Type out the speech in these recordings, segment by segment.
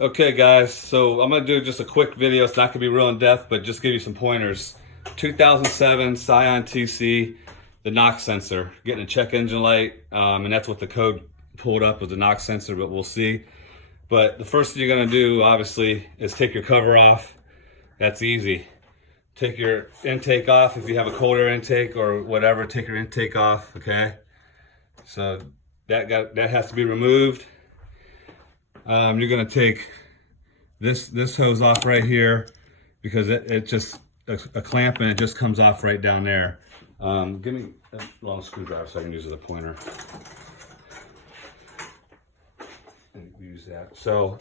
Okay guys, so I'm gonna do just a quick video. It's not gonna be real in depth, but just give you some pointers. 2007 Scion TC, the knock sensor, getting a check engine light, and that's what the code pulled up was the knock sensor, but we'll see. But the first thing you're gonna do, obviously, is take your cover off. That's easy. Take your intake off if you have a cold air intake or whatever. Take your intake off, okay? So that has to be removed. You're gonna take this hose off right here because it just a clamp and it just comes off right down there. Give me a long screwdriver so I can use it as a pointer. And use that. So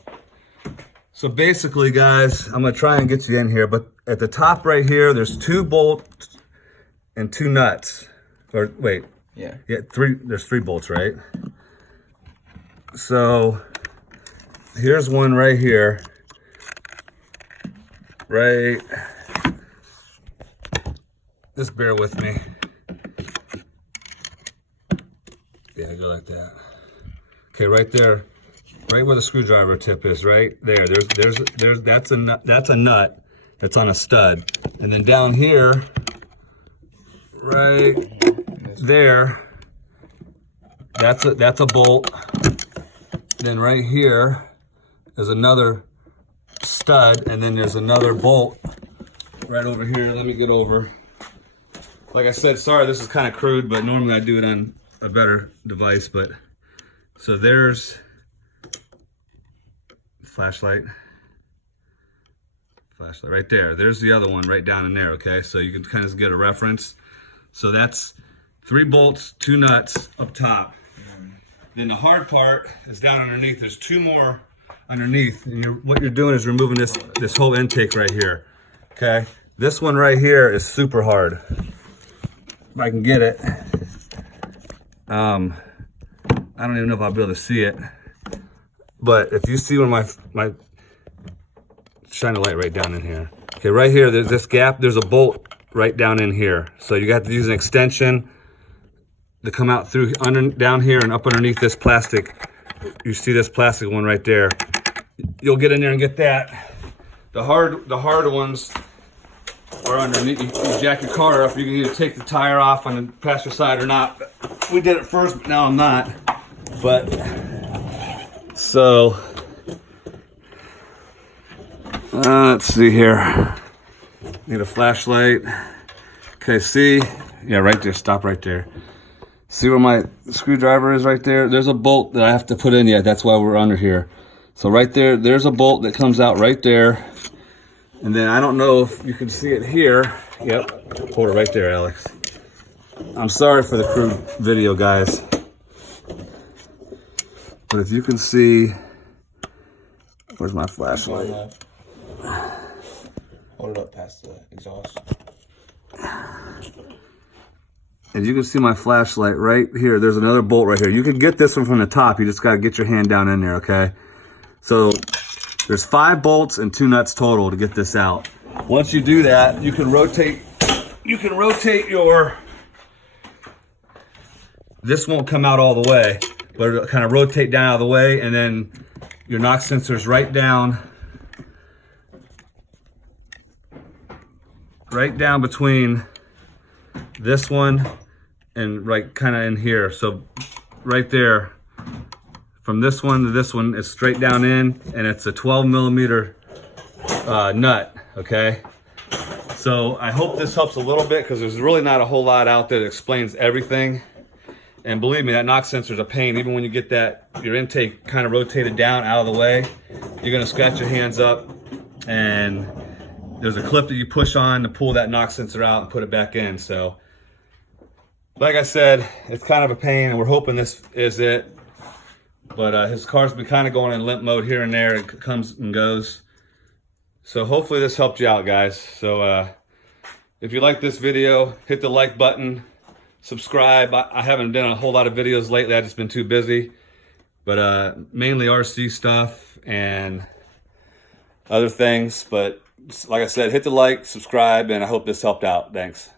basically, guys, I'm gonna try and get you in here, but at the top right here, there's 2 bolts and 2 nuts. Or wait, yeah, 3. There's 3 bolts, right? So here's one right here, right? Just bear with me. Yeah, go like that. Okay, right there, right where the screwdriver tip is, right there. That's a nut that's on a stud, and then down here, right there, that's a bolt. Then right here is another stud, and then there's another bolt right over here. Let me get over. Like I said, sorry, this is kind of crude, but normally I do it on a better device. But so there's flashlight right there. There's the other one right down in there. Okay, so you can kind of get a reference. So that's 3 bolts, 2 nuts up top. Then the hard part is down underneath. There's 2 more underneath, and what you're doing is removing this whole intake right here. Okay, this one right here is super hard. If I can get it, I don't even know if I'll be able to see it. But if you see where my shine a light right down in here. Okay, right here, there's this gap. There's a bolt right down in here, so you got to use an extension to come out through down here and up underneath this plastic. You see this plastic one right there. You'll get in there and get that. The hard ones are underneath. You jack your car up. You can either take the tire off on the passenger side or not. We did it first, but now I'm not. But so let's see here. Need a flashlight. Okay, see? Yeah, right there. Stop right there. See where my screwdriver is right there? There's a bolt that I have to put in yet. That's why we're under here. So right there, there's a bolt that comes out right there. And then I don't know if you can see it here. Yep, hold it right there, Alex. I'm sorry for the crude video, guys. But if you can see, where's my flashlight? Hold it up past the exhaust. And you can see my flashlight right here. There's another bolt right here. You can get this one from the top. You just got to get your hand down in there, okay? So there's 5 bolts and 2 nuts total to get this out. Once you do that, you can rotate your, this won't come out all the way, but it'll kind of rotate down out of the way, and then your knock sensor's right down between this one and right kind of in here. So right there, from this one to this one, it's straight down in, and it's a 12mm nut, okay? So I hope this helps a little bit, because there's really not a whole lot out there that explains everything. And believe me, that knock sensor is a pain. Even when you get your intake kind of rotated down out of the way, you're gonna scratch your hands up, and there's a clip that you push on to pull that knock sensor out and put it back in. So like I said, it's kind of a pain, and we're hoping this is it. But his car's been kind of going in limp mode here and there. It comes and goes. So hopefully this helped you out, guys. So if you like this video, hit the like button, subscribe. I haven't done a whole lot of videos lately. I've just been too busy. But mainly RC stuff and other things. But like I said, hit the like, subscribe, and I hope this helped out. Thanks.